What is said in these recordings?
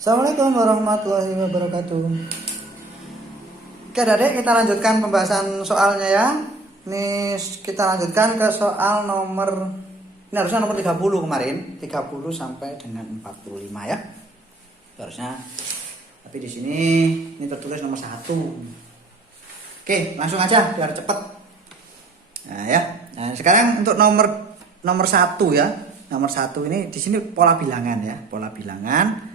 Assalamualaikum warahmatullahi wabarakatuh. Oke Adik, kita lanjutkan pembahasan soalnya ya. Ini kita lanjutkan ke soal nomor, ini harusnya nomor 30 kemarin, 30 sampai dengan 45 ya. Harusnya. Tapi di sini ini tertulis nomor 1. Oke, langsung aja biar cepet. Nah ya. Nah, sekarang untuk nomor 1 ya. Nomor 1 ini di sini pola bilangan ya, pola bilangan.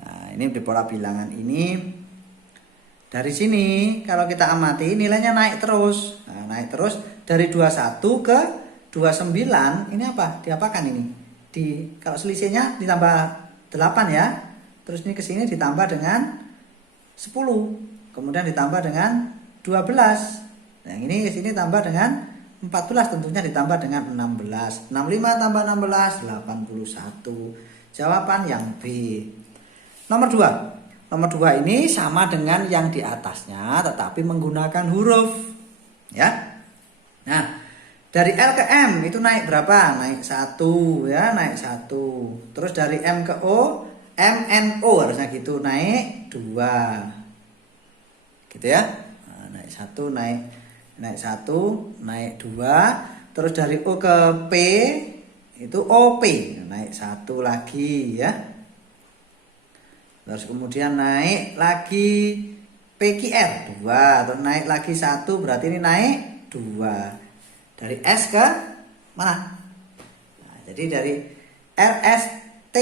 Nah, ini di pola bilangan ini dari sini kalau kita amati nilainya naik terus. Nah, naik terus dari 21 ke 29 ini apa? Diapakan ini? Kalau selisihnya ditambah 8 ya. Terus ini ke sini ditambah dengan 10. Kemudian ditambah dengan 12. Nah, ini ke sini tambah dengan 14, tentunya ditambah dengan 16. 65 tambah 16 81. Jawaban yang B. Nomor 2. Nomor 2 ini sama dengan yang di atasnya tetapi menggunakan huruf. Ya. Nah, dari L ke M itu naik berapa? Naik 1 ya, naik 1. Terus dari M ke O, M N O harusnya gitu, naik 2. Gitu ya. Nah, naik 1, naik 1, naik 2. Terus dari O ke P itu OP, naik 1 lagi ya. Terus kemudian naik lagi PQR 2, terus naik lagi 1, berarti ini naik 2. Dari S ke mana? Nah, jadi dari RST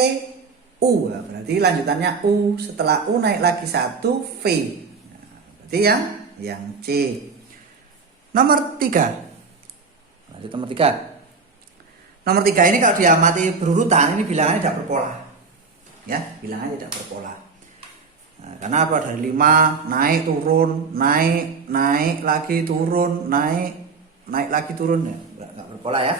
U, berarti lanjutannya U, setelah U naik lagi 1 V. Nah, berarti yang C. Nomor 3. Lanjut nomor 3. Nomor 3 ini kalau diamati berurutan ini bilangannya tidak berpola. Ya, bilangannya tidak berpola. Nah, karena apa? Dari 5 naik turun, naik lagi turun, naik lagi turun ya, enggak berpola ya.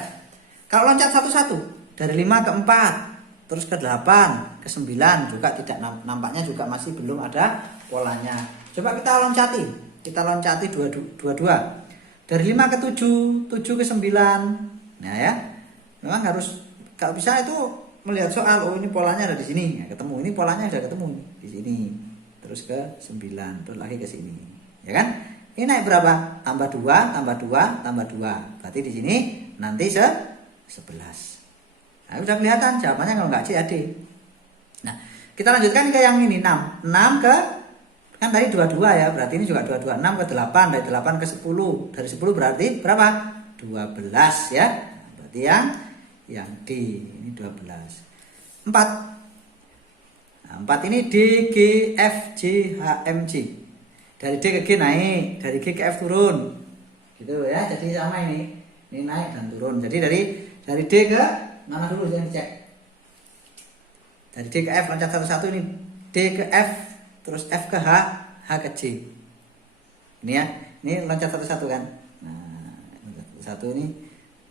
Kalau loncat satu-satu dari 5 ke 4, terus ke 8, ke 9 juga tidak, nampaknya juga masih belum ada polanya. Coba kita loncati. Kita loncati dua-dua. Dari 5 ke 7, 7 ke 9. Nah ya. Memang harus kalau bisa itu melihat soal, oh ini polanya ada di sini, nah, ketemu ini polanya ada ketemu di sini, terus ke 9, terus lagi ke sini, ya kan? Ini naik berapa? Tambah 2, tambah 2, tambah 2. Berarti di sini nanti 11. Nah, udah kelihatan jawabannya kalau nggak C ya D. Nah, kita lanjutkan ke yang ini 6. 6 ke kan tadi 22 ya, berarti ini juga 22. 6 ke 8, dari 8 ke 10. Dari 10 berarti berapa? 12 ya. Nah, berarti yang D ini 12. 4. Nah, 4 ini D, G, F, G, H, M, G. Dari D ke G naik, dari G ke F turun. Gitu ya. Jadi sama ini. Ini naik dan turun. Jadi dari D ke mana dulu yang dicek? Dari D ke F loncat satu-satu ini. D ke F, terus F ke H, H ke G. Ini ya. Ini loncat satu-satu kan. Nah, satu ini.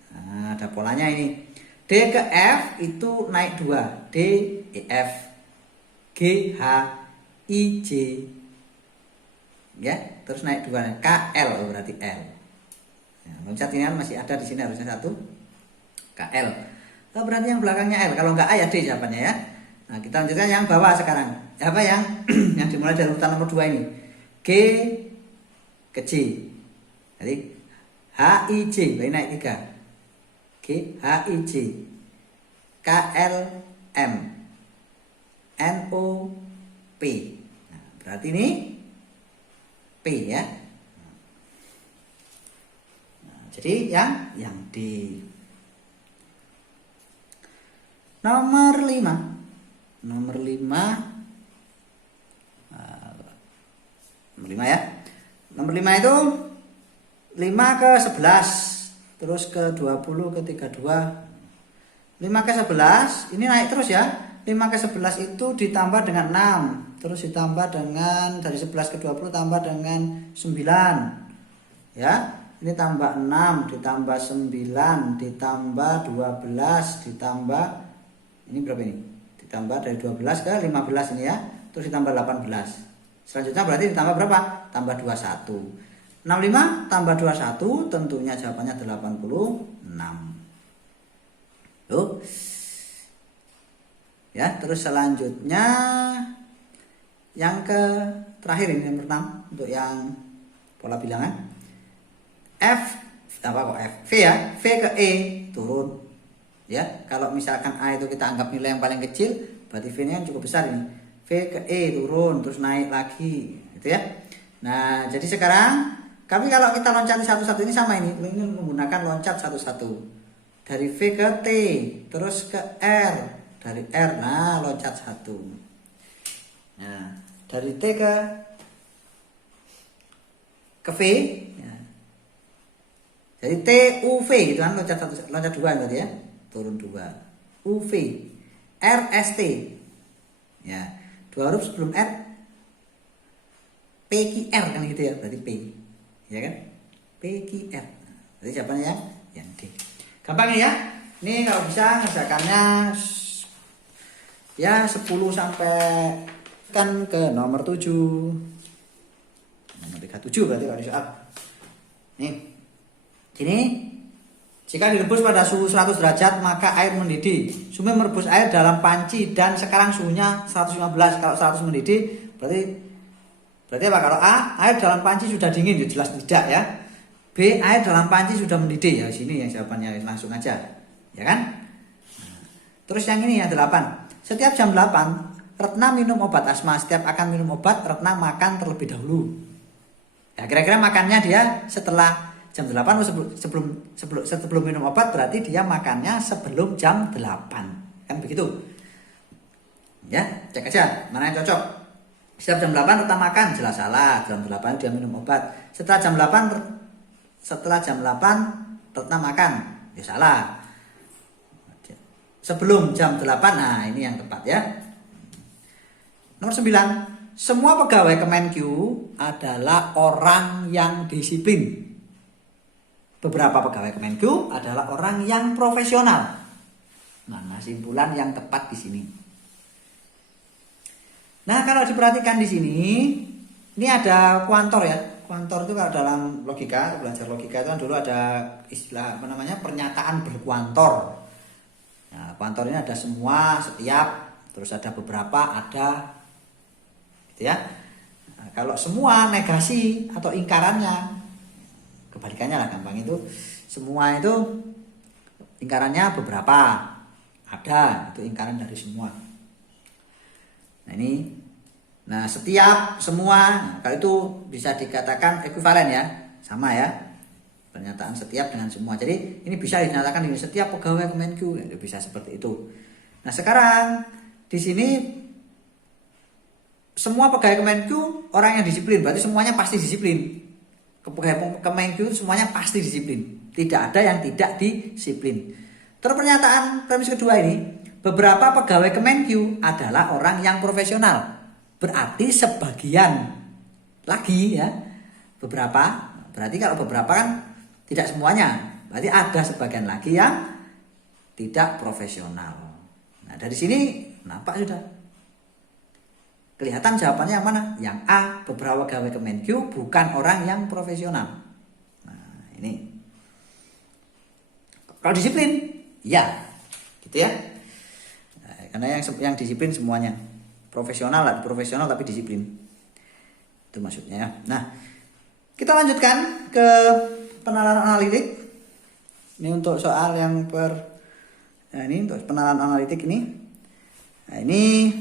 Nah, ada polanya ini. D ke F itu naik 2. D, E, F, G, H, I, J. Ya, terus naik 2. K, L, berarti L. Ya, loncat ini kan masih ada di sini harusnya 1. K, L. Oh, berarti yang belakangnya L. Kalau enggak A ya D jawabannya ya. Nah, kita lanjutkan yang bawah sekarang. Apa yang yang dimulai dari urutan nomor 2 ini? G ke J. Jadi H, I, J. Berarti naik 3. G, H, I, J, K, L, M, N, O, P. Nah, berarti ini P ya. Nah, jadi yang D. Nomor 5. Nomor 5 ya. Nomor 5 itu 5 ke 11. Terus ke 20 ke 32. 5 ke 11 ini naik terus ya. 5 ke 11 itu ditambah dengan 6. Terus ditambah dengan dari 11 ke 20 tambah dengan 9. Ya. Ini tambah 6 ditambah 9 ditambah 12 ditambah ini berapa ini? Ditambah dari 12 ke 15 ini ya. Terus ditambah 18. Selanjutnya berarti ditambah berapa? Tambah 21. 65 tambah 21 tentunya jawabannya 86. Tuh. Ya, terus selanjutnya yang ke terakhir ini nomor 6 untuk yang pola bilangan. V ya, V ke E turun. Ya, kalau misalkan A itu kita anggap nilai yang paling kecil, berarti V-nya cukup besar ini. V ke E turun terus naik lagi, gitu ya. Nah, jadi sekarang tapi kalau kita loncati satu-satu ini sama ini menggunakan loncat satu-satu. Dari V ke T, terus ke R, dari R, nah loncat satu. Nah, dari T ke V, ya. Jadi T U V gitu kan, loncat dua berarti ya, turun dua. U V, R S T, ya, dua huruf sebelum R, P Q R kan gitu ya, berarti P, ya kan, P Q R. Berarti jawabannya yang D. Gampang ya. Ini kalau bisa ngerjakannya ya 10 sampai kan ke nomor 7. Nomor 37 berarti kalau di soal. Nih. Gini. Jika direbus pada suhu 100 derajat maka air mendidih. Sumi merebus air dalam panci dan sekarang suhunya 115. Kalau 100 mendidih berarti apa? Kalau A, air dalam panci sudah dingin, ya jelas tidak ya. B, air dalam panci sudah mendidih, ya sini yang jawabannya langsung aja, ya kan? Terus yang ini yang 8. Setiap jam 8 Retna minum obat asma. Setiap akan minum obat Retna makan terlebih dahulu. Ya kira-kira makannya dia setelah jam 8 atau sebelum minum obat, berarti dia makannya sebelum jam 8. Kan begitu. Ya, cek aja mana yang cocok. Setiap jam 8 Retna makan, jelas salah. Jam 8 dia minum obat. Setelah jam 8 Retna makan, ya salah. Sebelum jam 8, nah ini yang tepat ya. Nomor 9, semua pegawai Kemenq adalah orang yang disiplin. Beberapa pegawai Kemenq adalah orang yang profesional. Nah, kesimpulan yang tepat di sini. Nah, kalau diperhatikan di sini, ini ada kuantor ya. Kuantor itu kalau dalam logika, belajar logika itu kan dulu ada istilah apa namanya, pernyataan berkuantor. Nah, kuantor ini ada semua, setiap, terus ada beberapa, ada, gitu ya. Nah, kalau semua negasi atau ingkarannya, kebalikannya lah gampang itu, semua itu ingkarannya beberapa, ada, itu ingkaran dari semua. Nah ini. Nah, setiap, semua, kalau itu bisa dikatakan ekuivalen ya, sama ya. Pernyataan setiap dengan semua. Jadi ini bisa dinyatakan ini setiap pegawai Kemenq, ya, bisa seperti itu. Nah, sekarang di sini semua pegawai Kemenq orang yang disiplin, berarti semuanya pasti disiplin. Pegawai Kemenq semuanya pasti disiplin. Tidak ada yang tidak disiplin. Terus pernyataan premis kedua ini, beberapa pegawai Kemenq adalah orang yang profesional. Berarti sebagian lagi ya, beberapa, berarti kalau beberapa kan tidak semuanya, berarti ada sebagian lagi yang tidak profesional. Nah, dari sini nampak sudah kelihatan jawabannya yang mana? Yang A, beberapa pegawai Kemenq bukan orang yang profesional. Nah, ini kalau disiplin ya gitu ya. Nah, karena yang disiplin semuanya profesional lah, profesional tapi disiplin. Itu maksudnya ya. Nah, kita lanjutkan ke penalaran analitik. Ini untuk soal yang nah ini untuk penalaran analitik ini. Nah, ini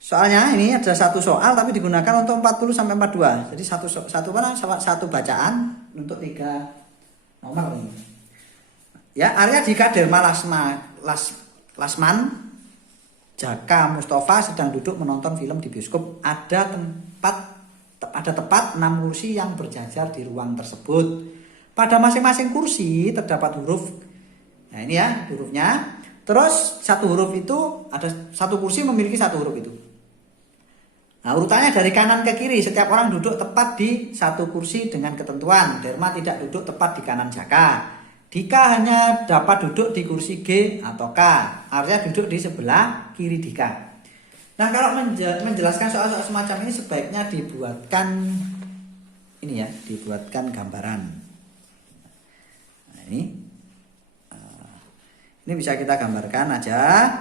soalnya ini ada satu soal tapi digunakan untuk 40 sampai 42. Jadi satu bacaan untuk 3 nomor ini. Ya, area di Kaderma Lasman Jaka Mustafa sedang duduk menonton film di bioskop. Ada tepat 6 kursi yang berjajar di ruang tersebut. Pada masing-masing kursi terdapat huruf. Nah ini ya hurufnya. Terus satu huruf itu ada satu kursi memiliki satu huruf itu. Nah urutannya dari kanan ke kiri. Setiap orang duduk tepat di satu kursi dengan ketentuan. Derma tidak duduk tepat di kanan Jaka. Dika hanya dapat duduk di kursi G atau K, artinya duduk di sebelah kiri Dika. Nah, kalau menjelaskan soal-soal semacam ini sebaiknya dibuatkan ini ya, dibuatkan gambaran. Nah, ini bisa kita gambarkan aja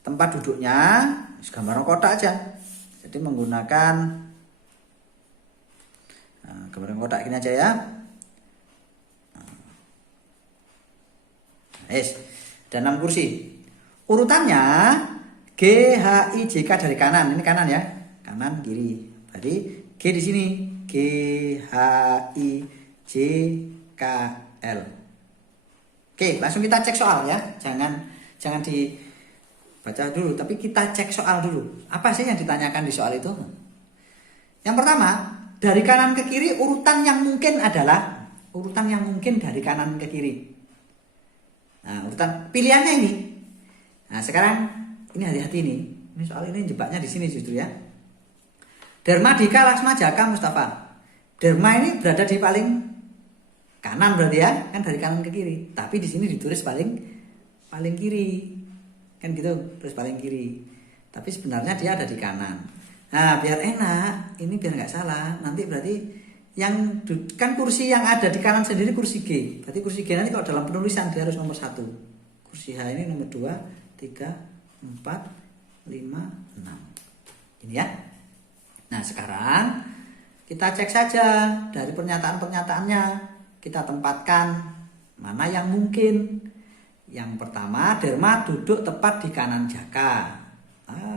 tempat duduknya, gambaran kotak aja. Jadi menggunakan gambar kotak ini aja ya. Yes, dan 6 kursi. Urutannya G, H, I, J, K dari kanan. Ini kanan ya, kanan kiri. Berarti G di sini, G, H, I, J, K, L. Oke, langsung kita cek soal ya. Jangan dibaca dulu, tapi kita cek soal dulu. Apa sih yang ditanyakan di soal itu? Yang pertama, dari kanan ke kiri urutan yang mungkin adalah urutan yang mungkin dari kanan ke kiri. Nah, urutan pilihannya ini. Nah, sekarang ini hati-hati nih. Ini soal ini jebaknya di sini justru ya. Dharma, Dika, Laksma, Jaka, Mustafa. Dharma ini berada di paling kanan berarti ya, kan dari kanan ke kiri. Tapi di sini ditulis paling kiri. Kan gitu, terus paling kiri. Tapi sebenarnya dia ada di kanan. Nah, biar enak, ini biar nggak salah. Nanti berarti yang kan kursi yang ada di kanan sendiri kursi G. Berarti kursi G nanti kalau dalam penulisan dia harus nomor 1. Kursi H ini nomor 2, 3, 4, 5, 6. Ini ya. Nah, sekarang kita cek saja dari pernyataan-pernyataannya. Kita tempatkan mana yang mungkin. Yang pertama, Dharma duduk tepat di kanan Jaka.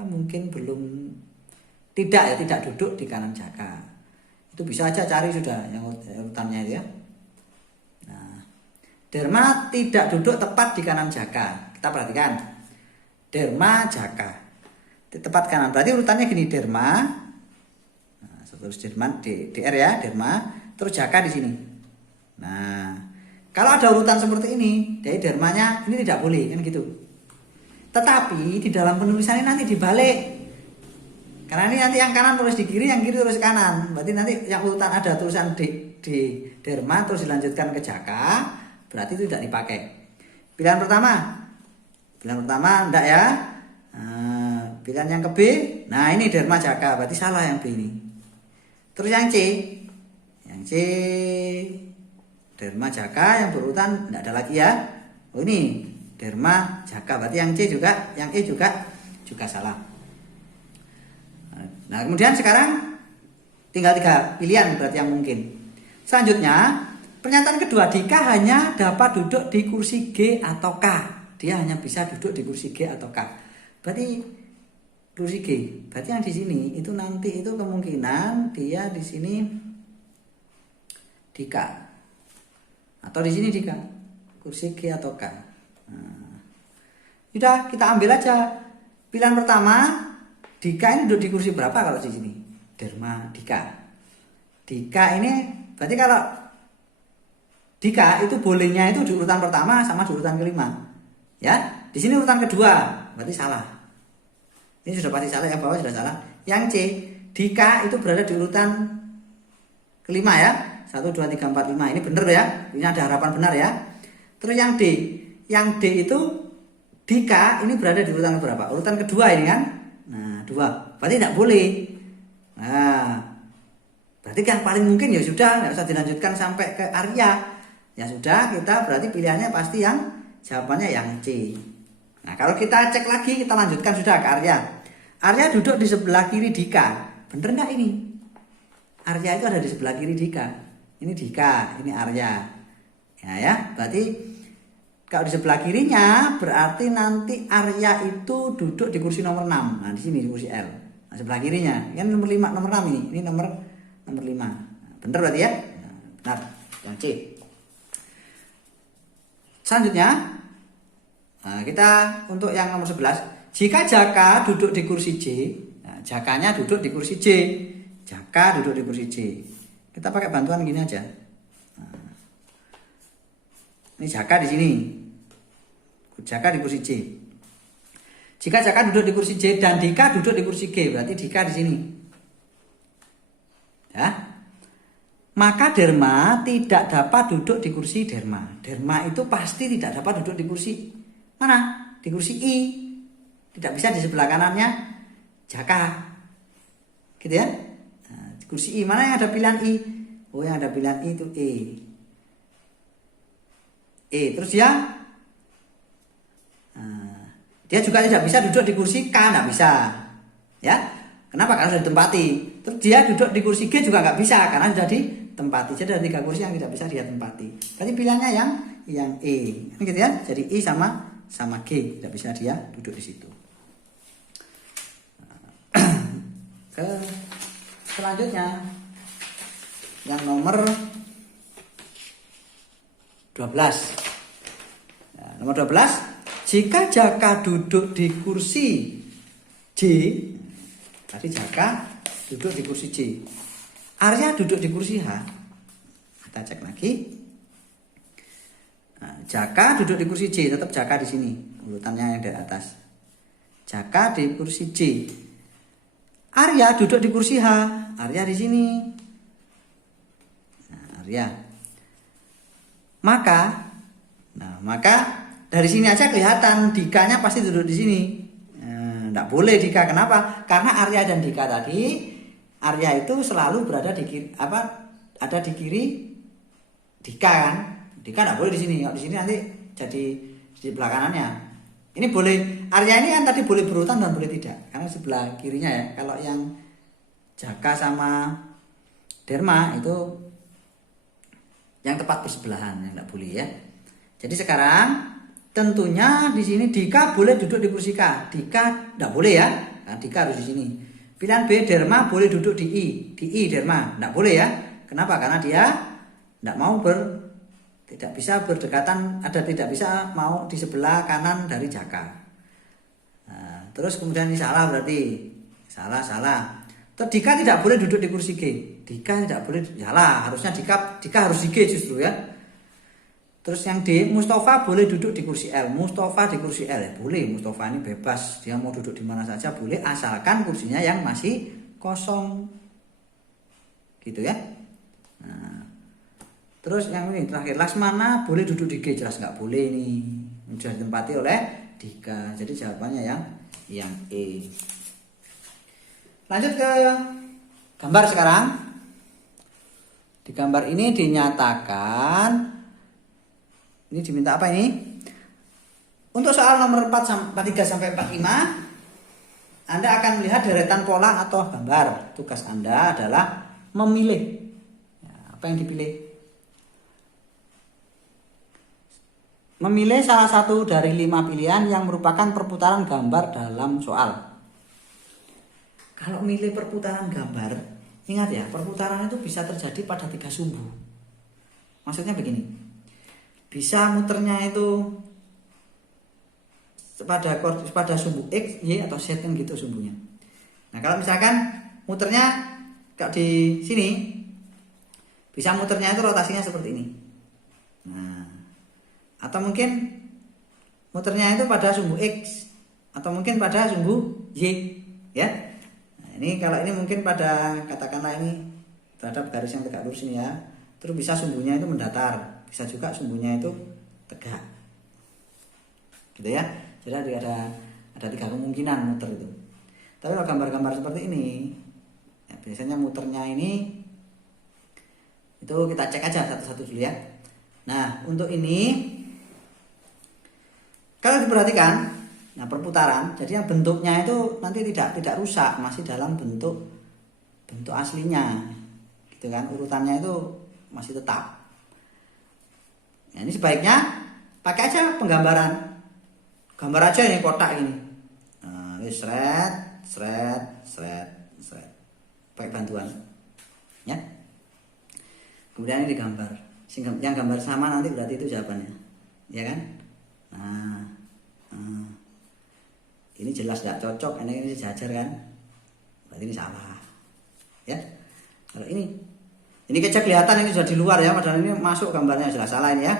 Mungkin belum, tidak duduk di kanan Jaka. Itu bisa aja cari sudah yang urutannya itu ya. Nah, Dharma tidak duduk tepat di kanan Jaka. Kita perhatikan. Dharma, Jaka. Di tepat kanan. Berarti urutannya gini, Dharma. Nah, terus Dharma, DR ya, Dharma. Terus Jaka di sini. Nah, kalau ada urutan seperti ini, dari Dharmanya ini tidak boleh, kan gitu. Tetapi di dalam penulisannya nanti dibalik. Karena ini nanti yang kanan tulis di kiri, yang kiri tulis kanan. Berarti nanti yang urutan ada tulisan di Dharma terus dilanjutkan ke Jaka, berarti itu tidak dipakai. Pilihan pertama enggak ya. Pilihan yang ke B, nah ini Dharma Jaka, berarti salah yang B ini. Terus yang C Dharma Jaka yang berurutan enggak ada lagi ya. Oh ini Dharma Jaka, berarti yang C juga, yang E juga salah. Nah, kemudian sekarang tinggal 3 pilihan berarti yang mungkin. Selanjutnya, pernyataan kedua, Dika hanya dapat duduk di kursi G atau K. Dia hanya bisa duduk di kursi G atau K. Berarti kursi G. Berarti yang di sini itu nanti itu kemungkinan dia di sini di K. Atau di sini di K. Kursi G atau K. Nah, sudah kita ambil aja. Pilihan pertama, Dika ini duduk di kursi berapa kalau di sini? Dharma Dika. Dika ini berarti kalau Dika itu bolehnya itu di urutan pertama sama di urutan kelima. Ya, di sini urutan kedua, berarti salah. Ini sudah pasti salah, yang bawah sudah salah. Yang C, Dika itu berada di urutan kelima ya. 1, 2, 3, 4, 5. Ini benar ya. Ini ada harapan benar ya. Terus yang D. Yang D itu Dika ini berada di urutan berapa? Urutan kedua ini kan. Nah, 2. Berarti tidak boleh. Nah, berarti yang paling mungkin ya sudah, nggak usah dilanjutkan sampai ke Arya. Ya sudah, kita berarti pilihannya pasti yang jawabannya yang C. Nah, kalau kita cek lagi, kita lanjutkan sudah ke Arya. Arya duduk di sebelah kiri Dika. Bener nggak ini? Arya itu ada di sebelah kiri Dika. Ini Dika, ini Arya. Ya, berarti kalau di sebelah kirinya berarti nanti Arya itu duduk di kursi nomor 6. Nah, di sini di kursi L. Nah, sebelah kirinya. Kan nomor 5, nomor 6 ini. Ini nomor 5. Bener berarti ya? Benar, yang C. Selanjutnya, nah, kita untuk yang nomor 11. Jika Jaka duduk di kursi J, nah, Jakanya duduk di kursi J. Jaka duduk di kursi J. Kita pakai bantuan gini aja. Nah, ini Jaka di sini. Jaka di kursi J. Jika Jaka duduk di kursi J dan Dika duduk di kursi G, berarti Dika di sini. Ya. Maka Dharma tidak dapat duduk di kursi Dharma. Dharma itu pasti tidak dapat duduk di kursi mana? Di kursi I. Tidak bisa di sebelah kanannya Jaka. Gitu ya. Nah, di kursi I mana yang ada pilihan I? Oh, yang ada pilihan I itu E. Terus dia juga tidak bisa duduk di kursi K, tidak bisa. Ya. Kenapa? Karena sudah ditempati. Terus dia duduk di kursi G juga nggak bisa karena sudah ditempati. Jadi ada 3 kursi yang tidak bisa dia tempati. Berarti pilihannya yang E. Ini gitu ya. Jadi I sama G tidak bisa dia duduk di situ. Ke selanjutnya yang nomor 12. Nah, nomor 12, jika Jaka duduk di kursi J, tadi Jaka duduk di kursi J, Arya duduk di kursi H. Kita cek lagi. Nah, Jaka duduk di kursi J, tetap Jaka di sini, urutannya yang dari atas. Jaka di kursi J. Arya duduk di kursi H, Arya di sini. Nah, Arya. Maka dari sini aja kelihatan Dikanya pasti duduk di sini. Nggak boleh Dika. Kenapa? Karena Arya dan Dika tadi, Arya itu selalu berada di kiri, ada di kiri Dika kan. Dika nggak boleh di sini. Kalau di sini nanti jadi di sebelah kanannya. Ini boleh. Arya ini kan tadi boleh berurutan dan boleh tidak. Karena sebelah kirinya ya. Kalau yang Jaka sama Derma itu yang tepat bersebelahan, yang nggak boleh ya. Jadi sekarang tentunya di sini Dika boleh duduk di kursi K. Dika tidak boleh ya. Nah, Dika harus di sini. Pilihan B, Derma boleh duduk di I. Di I Derma tidak boleh ya. Kenapa? Karena dia tidak mau tidak bisa berdekatan, tidak bisa mau di sebelah kanan dari Jaka. Nah, terus kemudian ini salah berarti. Salah. Terus Dika tidak boleh duduk di kursi G. Dika tidak boleh, salah. Harusnya Dika harus di G justru ya. Terus yang D, Mustafa boleh duduk di kursi L. Mustafa di kursi L ya boleh. Mustafa ini bebas, dia mau duduk di mana saja boleh, asalkan kursinya yang masih kosong, gitu ya. Nah, terus yang ini terakhir, Laksmana boleh duduk di G. Jelas nggak boleh ini, sudah ditempati oleh Dika. Jadi jawabannya yang E. Lanjut ke gambar sekarang. Di gambar ini dinyatakan. Ini diminta apa ini? Untuk soal nomor 43 sampai 45, Anda akan melihat deretan pola atau gambar. Tugas Anda adalah memilih. Apa yang dipilih? Memilih salah satu dari 5 pilihan yang merupakan perputaran gambar dalam soal. Kalau milih perputaran gambar, ingat ya, perputaran itu bisa terjadi pada 3 sumbu. Maksudnya begini. Bisa muternya itu pada sumbu X, Y atau Z kan gitu sumbunya. Nah, kalau misalkan muternya kayak di sini, bisa muternya itu rotasinya seperti ini. Nah, atau mungkin muternya itu pada sumbu X atau mungkin pada sumbu Y, ya. Nah, ini kalau ini mungkin pada, katakanlah ini terhadap garis yang tegak lurus ini ya. Terus bisa sumbunya itu mendatar. Bisa juga sumbunya itu tegak, gitu ya. Jadi ada 3 kemungkinan muter itu. Tapi kalau gambar-gambar seperti ini, ya biasanya muternya ini itu kita cek aja satu-satu dulu ya. Nah, untuk ini kalau diperhatikan, nah perputaran, jadi yang bentuknya itu nanti tidak rusak, masih dalam bentuk aslinya, gitu kan. Urutannya itu masih tetap. Nah, ini sebaiknya pakai aja penggambaran. Gambar aja ini kotak ini. Nah, ini seret. Pakai bantuan. Ya. Kemudian ini digambar. Yang gambar sama nanti berarti itu jawabannya. Ya kan? Nah. Ini jelas tidak cocok, ini sejajar kan? Berarti ini salah. Ya. Kalau ini kecil kelihatan ini sudah di luar ya, padahal ini masuk gambarnya, jelas salah ini ya.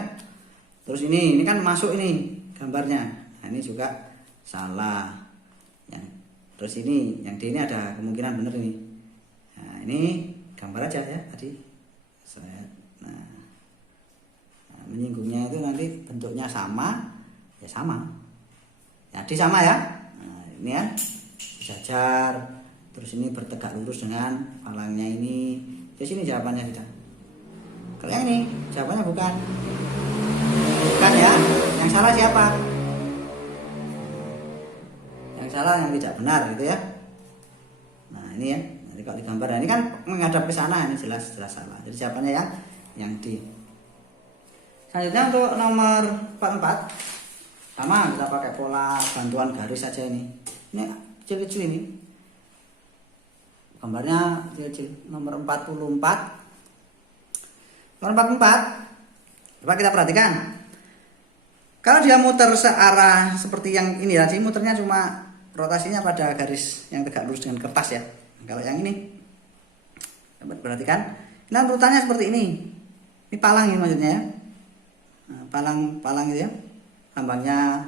Terus ini kan masuk ini gambarnya. Nah, ini juga salah. Terus ini yang D ini ada kemungkinan benar ini. Nah, ini gambar aja ya tadi. Nah, menyinggungnya itu nanti bentuknya sama, ya sama. Ya D sama ya. Nah, ini ya sejajar. Terus ini bertegak lurus dengan palangnya ini. Di sini jawabannya sudah. Kalau yang ini jawabannya bukan ya. Yang salah siapa? Yang salah yang tidak benar gitu ya. Nah ini ya, nanti kalau digambar, nah, ini kan menghadap ke sana, ini jelas salah. Jadi jawabannya yang D. Selanjutnya untuk nomor 44, sama kita pakai pola bantuan garis saja ini. Ini kecil-kecil ini. Gambarnya kecil-kecil. Nomor 44. Nomor 44. Coba kita perhatikan. Kalau dia muter searah seperti yang ini ya, jadi muternya cuma rotasinya pada garis yang tegak lurus dengan kertas ya. Kalau yang ini, dapat perhatikan, nah urutannya seperti ini. Ini palang ini maksudnya ya. Nah, palang itu ya, lambangnya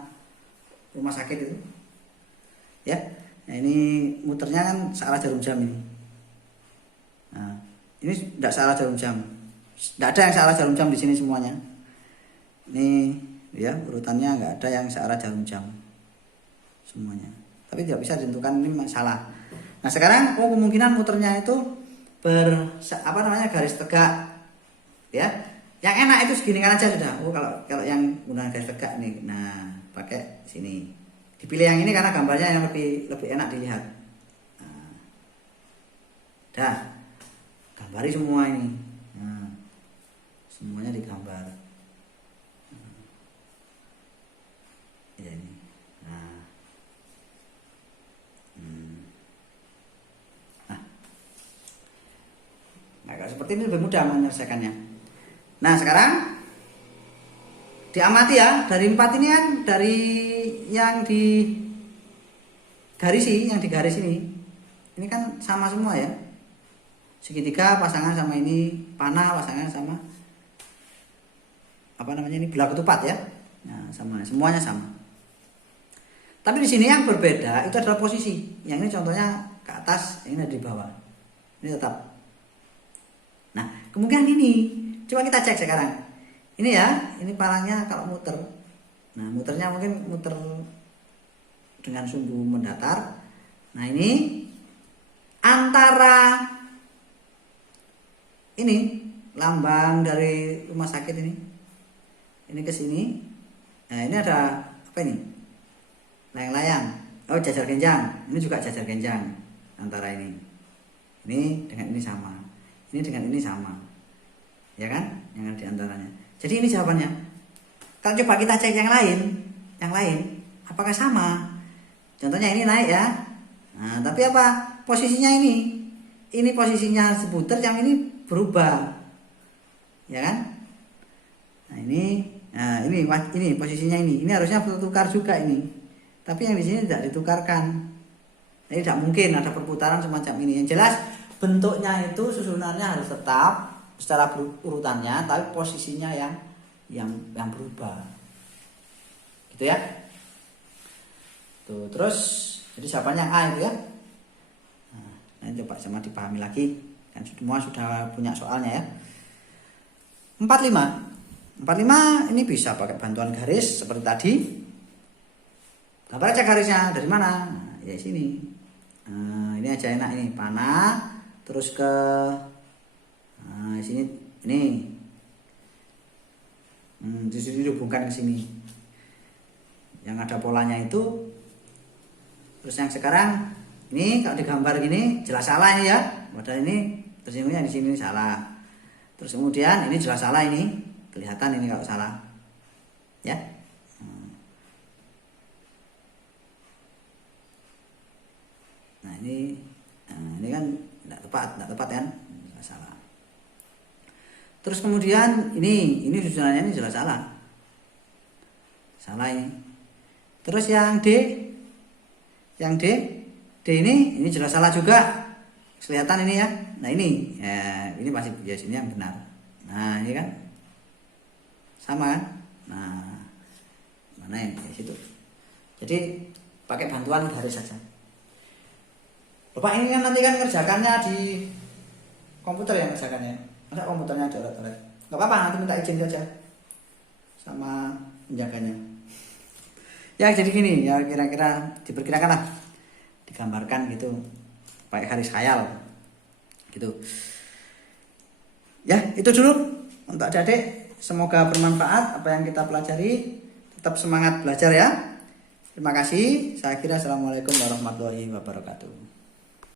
rumah sakit itu. Ya, nah ini muternya kan searah jarum jam ini. Nah, ini tidak searah jarum jam. Tidak ada yang searah jarum jam di sini semuanya. Ini ya urutannya nggak ada yang searah jarum jam semuanya, tapi tidak bisa ditentukan, ini masalah. Nah sekarang kemungkinan muternya itu garis tegak ya, yang enak itu segini kan aja sudah. Kalau yang menggunakan garis tegak nih, nah pakai sini, dipilih yang ini karena gambarnya yang lebih enak dilihat. Nah, dah gambari semua ini, nah, semuanya digambar. Ya ini. Nah, kalau seperti ini lebih mudah menyelesaikannya. Nah, sekarang diamati ya, dari 4 ini kan dari yang di garis ini kan sama semua ya. Segitiga pasangan sama ini, panah pasangan sama ini belah ketupat ya. Nah, sama, semuanya sama. Tapi di sini yang berbeda itu adalah posisi. Yang ini contohnya ke atas, yang ini ada di bawah. Ini tetap. Nah, kemungkinan ini coba kita cek sekarang. Ini ya, ini palangnya kalau muter. Nah, muternya mungkin muter dengan sumbu mendatar. Nah, ini antara ini lambang dari rumah sakit ini. Ini ke sini. Nah, ini ada apa ini? Layang-layang. Oh, jajar genjang. Ini juga jajar genjang antara ini. Ini dengan ini sama. Ini dengan ini sama. Ya kan? Yang ada di antaranya. Jadi ini jawabannya. Kalau coba kita cek yang lain, apakah sama? Contohnya ini naik ya. Nah, tapi apa? Posisinya ini. Ini posisinya seputar, yang ini berubah. Ya kan? Nah, ini posisinya ini. Ini harusnya bertukar juga ini. Tapi yang di sini tidak ditukarkan. Jadi tidak mungkin ada perputaran semacam ini. Yang jelas bentuknya itu susunannya harus tetap secara urutannya, tapi posisinya yang berubah. Gitu ya. Tuh, terus jadi jawabannya A itu ya. Nah, coba sama dipahami lagi. Kan semua sudah punya soalnya ya. 45 ini bisa pakai bantuan garis seperti tadi. Gambar aja garisnya dari mana? Nah, ya sini. Nah, ini aja enak ini, panah terus ke sini ini. Di sini dihubungkan ke sini. Yang ada polanya itu. Terus yang sekarang ini kalau digambar gini jelas salah ini ya. Padahal ini tersinggungan di sini salah. Terus kemudian ini jelas salah ini. Kelihatan ini kalau salah. Ya. Nah ini kan tidak tepat kan, salah. Terus kemudian ini susunannya ini jelas salah ini. Terus yang D ini jelas salah juga, kelihatan ini ya. Nah ini pasti ya sini yang benar. Nah ini kan sama kan. Nah mana yang di situ. Jadi pakai bantuan garis saja. Bapak ini kan nanti kan ngerjakannya di komputer ya ngerjakannya. Masa komputernya coret-coret? Gak apa-apa, nanti minta izin saja sama penjaganya. Ya jadi gini ya, kira-kira diperkirakan lah, digambarkan gitu pakai garis khayal gitu. Ya itu dulu untuk adik-adik. Semoga bermanfaat apa yang kita pelajari. Tetap semangat belajar ya. Terima kasih. Saya kira assalamualaikum warahmatullahi wabarakatuh.